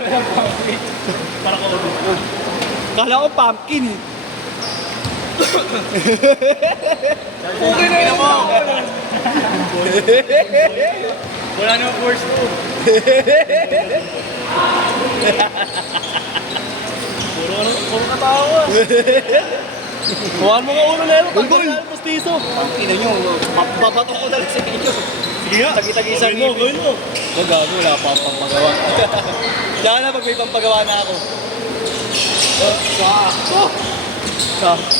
Para ko ulit. Kala ko pumpkin eh. Okay na mo. Wala na force mo. Puro katao ka. Huwag mo nga ulo na yun. Tanggal na ang pustiso. Ang ina nyo, babato ko na lang sa inyo. Sige nga. Tagi-tagi sa ngipin. Gawin mo. Huwag gago, wala pa ang pampagawa. Wala na pag may pampagawa na ako. Sakto! Sakto.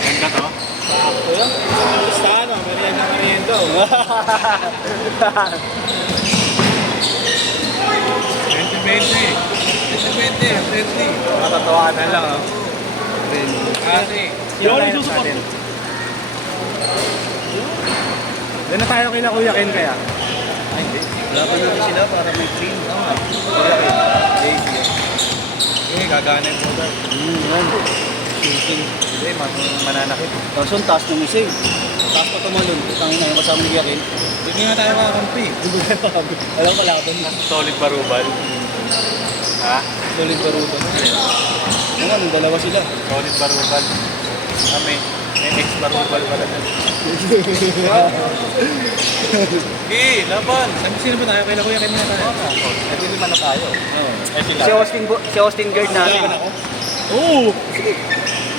Ganda to. Sakto lang. Basta ano, merienda merienda. 20-20. Matatawanan lang, oh. Kasi. Yung ano yung susupak? Doon na tayo kila Kuya Ken kaya. Ay, hindi. Laban natin sila para may clean. Kuya Ken. Lazy. Yung gagana yung motor. Yan. Shooting. Hindi, mananakit. Tapos yung taas ng isig. Taas pa tumalon. Tangin na yung kasama ni Kuya Ken. Hindi nga tayo makakampi. Alam ko laban na. Solid barubal. Ha? Solid baruto. Yung ano, dalawa sila. Solid barubal. Kami. May mix barubal pala na. Okay, laban. Sino ba tayo? Kailan ko yakin na tayo? Hindi naman na tayo. Eh sila. Si Austin guard natin. Oo!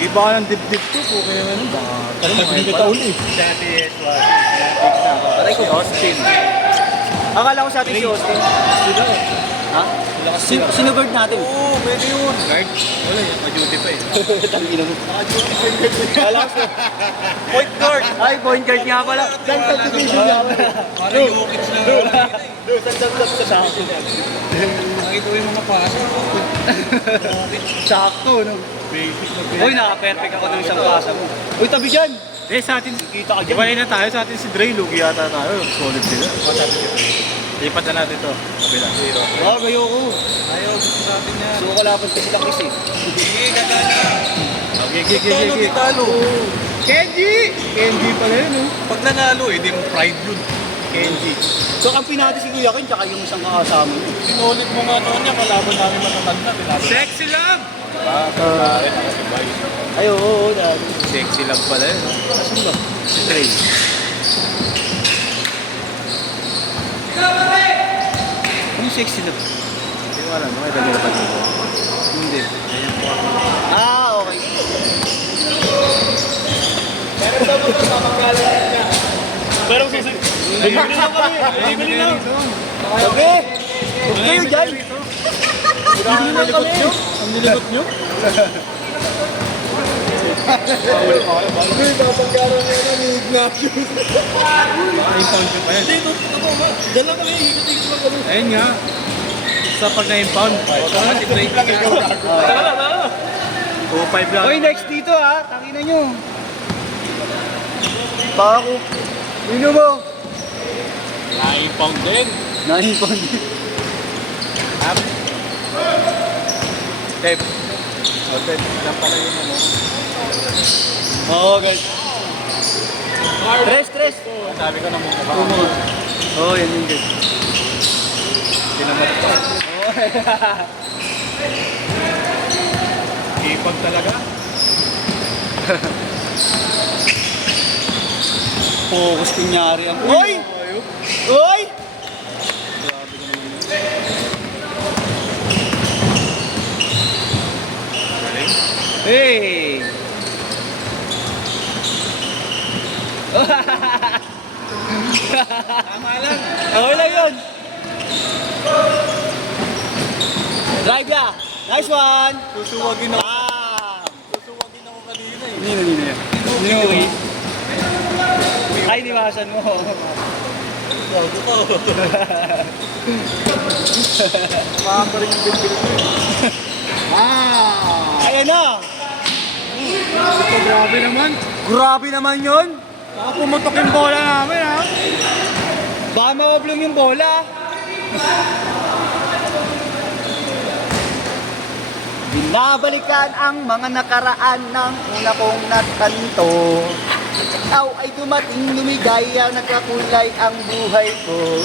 Iba ka ng dip-dip to po. Kaya ano ba? Hindi taon eh. Si Ate Eswa. Aray ko, Austin. Akala ko sa atin si Austin. Sila. Ha? Sino guard natin? Oo, pwede yun. Guard? Wala yun. Ma-duty pa eh. Tangina mo. Kala ko point guard. Ay, point guard nga pala. Saan sa division nga pala? Parang Jokic lang. Sa akin. Nakita ko yung mga pasa. Sakto, no? Basic na Uy, naka-perfect ako ng isang pasa mo. Uy, tabi dyan! Eh, sa atin, Kita ka dyan. ibahin na tayo. Sa atin si Dre, lugi yata tayo. Solid sila. Lipat na natin to. Kabila. Wag, ayoko. Ayaw, gusto sa atin yan. So, kalaban kasi lang kasi. Sige, gagana. Okay. Talo, talo. Kenji! Kenji pala yun, no? Pag nanalo, eh, di mo pride yun. Kenji. So, kampi natin si Kuya Ken, tsaka yung isang kakasama niya. Sinulit mo nga noon niya, kalaban namin matatanda. Sexy love! Ay, oo, dahil. Sexy love pala yun. Asan ba? Si Dre. Ano sexy na? Hindi mo alam, may dagdag pa dito. Hindi. Ayan po ako. Ah, okay. Pero susi. Bibili lang kami. Bibili lang. Okay! Huwag kayo dyan! Bibili lang kami. Ang niligot nyo? Papagkaroon nyo na ni Ignatius. Na-impound nyo pa yan. Dito, dyan lang kami, higit-higit lang kami. Ayun nga. Sa pag na-impound. Si Dre. Tara na. 2-5 lang. Uy, next dito ha, tangina nyo. Pako. Sino mo? Na-impound din. Naimpon. Up. Step. O, step. Lang pala yung ano. Oo, guys. Tres. Sabi ko na mukha ba? Oo, yan yung guys. Tinamat ko. Oo. Ipag talaga. Focus kunyari ang... Uy! Uy! Galing. Hey! Tama lang. Okay lang yun. Drive na. Nice one. Susuwagin ako. Ah! Susuwagin ako kanina eh. Nino yan. Nino. Ay, niwasan mo. Bago ko. Tumahan pa rin yung bilbil ko eh. Ah! Ayan na. Ito, grabe naman. Grabe naman yun. Baka pumutok yung bola namin ha. Baka ma-oblong yung bola. Binabalikan ang mga nakaraan ng una kong natanto. Ikaw ay dumating, lumigaya, nagkakulay ang buhay ko.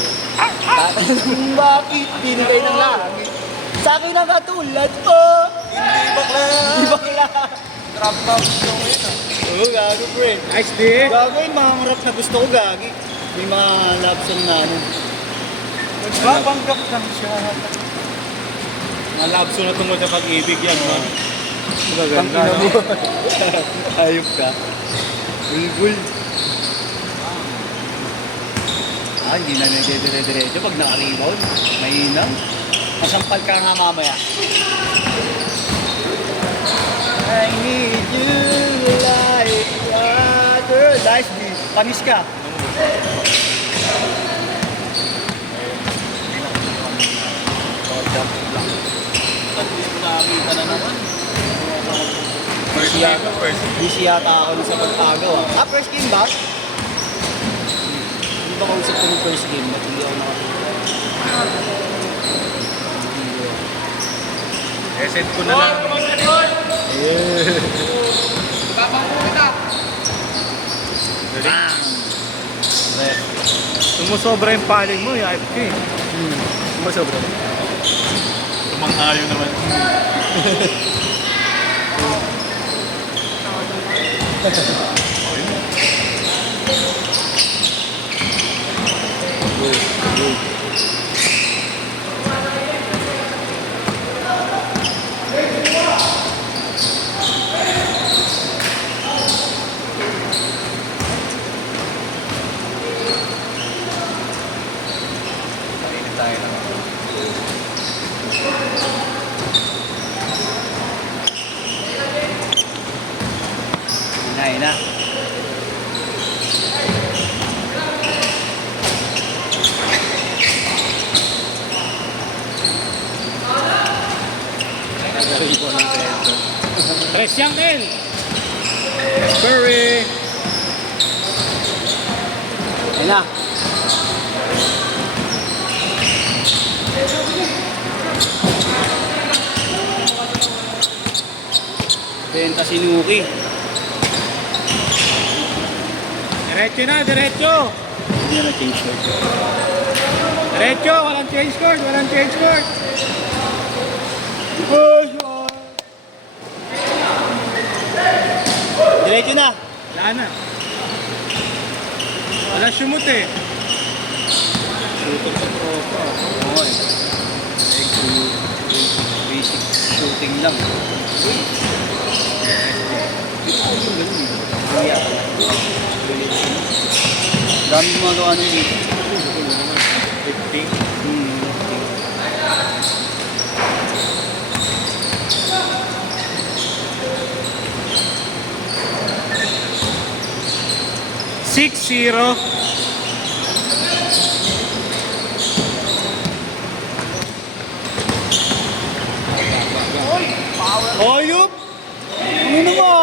Tatanong bakit pinagay ng langit Sa akin ang katulad ko. Hindi bakla. Di bakla. Trap top yung yun ah. Oo, gago pre. Nice di. Gago yung mga rap na gusto ko gagi. May mga love song na ano. Nagpapanggap lang siya. Mga love song na tungkol sa pag-ibig yan, man. Magaganda, no? Ayop ka. Bulbul. Hindi na nagdidire-diretso pag naka-rebound. Mainam. Masampal ka nga mamaya. I need you like water. Nice beat. Panis ka. Hindi ko nakakita na naman. First game, first. Busy yata ako sa pagpagaw. First game ba? Hindi ba kausap ko ng first game? Ba't hindi ako nakakita? Send ko na lang. Sumusobra yung paling mo, yung IFK. Masobra. Tumang-ayo naman. Hinahin na. Tres yang Ken. Curry. Ayun na. Benta si Nuki. Diretso na, diretso. Hindi na change court. Diretso, walang change court, walang change court. Diretso na. Wala na. Wala sumut eh. Shooter sa tropa. Oo eh. Basic shooting lang. Uy. Dami gumagawa na yun. 50. Six zero. Oyup! Ano mo?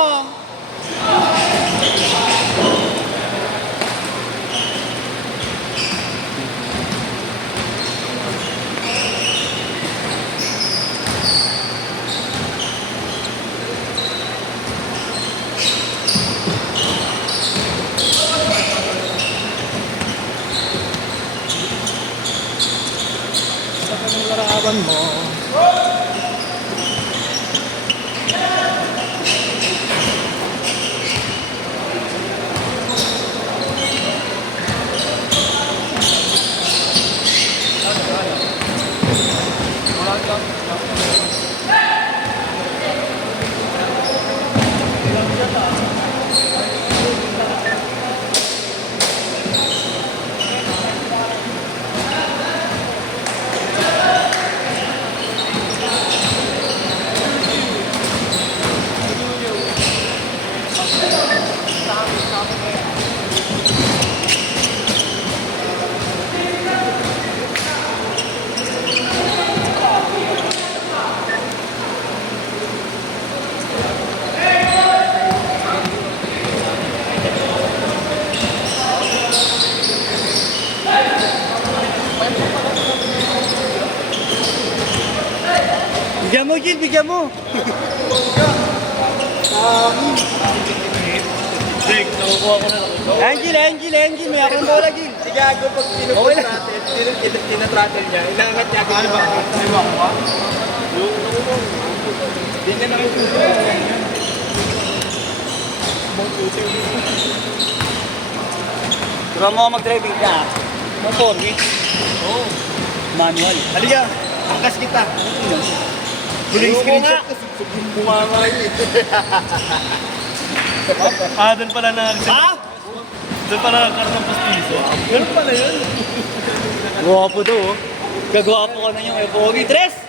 Sa kanong larawan mo. Bigyan mo, Gil, bigyan mo. Jake, nakukuha ko na. Angel, may akong bola, Gil. Si Gago pag Okay lang. tinatrattle niya, inangat niya. Ano ba? Ano ba? Turuan mo ako mag-driving ka. Motor, eh. Oo. Manual. Halika, angkas kita. Huling screenshot ko. Bumama yun eh. Doon pala na... Ha? Doon pala nagkaroon ng pastiso. Ganun pala yun. Gwapo to, oh. Gagwapo ko na yung Pogi. Tres!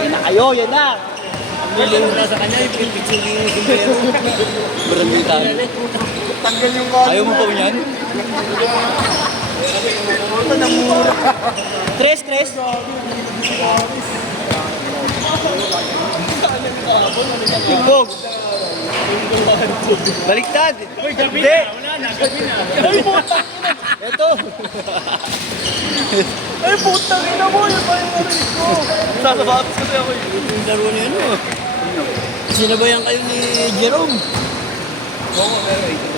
Yan na kayo, yan na. Nilino na sa kanya, yung picture yung sombrero. Beranditan. Tanggal yung kano. Ayaw mo pa yan? Ito na mura. Tres, tres. Yung Pogs. Baliktad. Uy, gabi Hindi. na. Wala na, gabi na. Ay, putang ina. Ito. Ay, putang ina mo. Yan pa yung narinig ko. Sasabatos kasi ako yun. Yung laro niyo, ano? Sinabayan kayo ni Jerome. Oo, pero ito.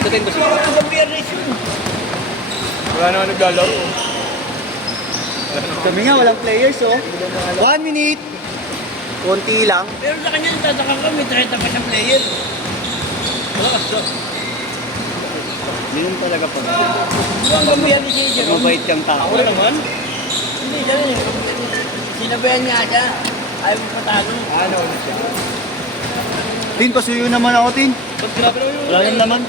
Ito kayo ba siya? Isang biyernes yun. Wala naman naglalaro. Kami nga, walang players, oh. 1 minute. Konti lang. Pero sa kanya, tataka ka, may 30 pa siyang player. Ganun talaga pag Ang gambiyan ni si Jerome. mabait kang tao. Ako naman. Hindi, ganun eh. Sinabayan nga siya. Ayaw mo patalo. Ano na siya? Tin, pasuyo naman ako, Tin. Ba't grabe naman yun? Wala naman naman.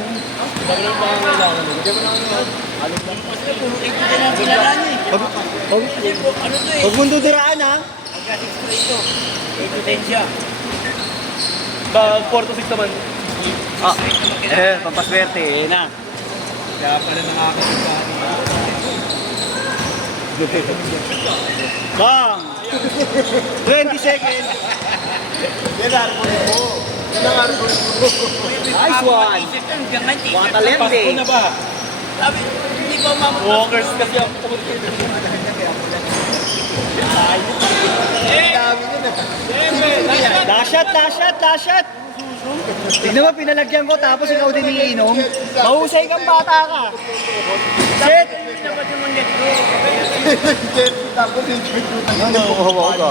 Grabe naman pangangailangan mo. Hindi mo naman yun. Kasi puro ikot din ang kailangan niya eh. Kasi po, ano to eh. Huwag mong dudiraan, ha? Hanggang 6 to ito. Ikutin siya. Ba, 4 to 6 naman. Ah, pampaswerte, eh na. Kaya pala nakakasipahan niya. Bang! 20 seconds. Yan, arbor mo. Yan ang arbor mo. Nice one. Isip ka, hanggang ngayon, t-shirt. Watalente. Pasko na ba? Sabi, hindi ko mamamot. Walkers kasi ang pumunta. Dash shot. Tignan mo, pinalagyan ko tapos ikaw din iinom. Mahusay kang bata ka. Shit! Hindi naman yung mangyat ko. Tapos yung Ano, hawa ka.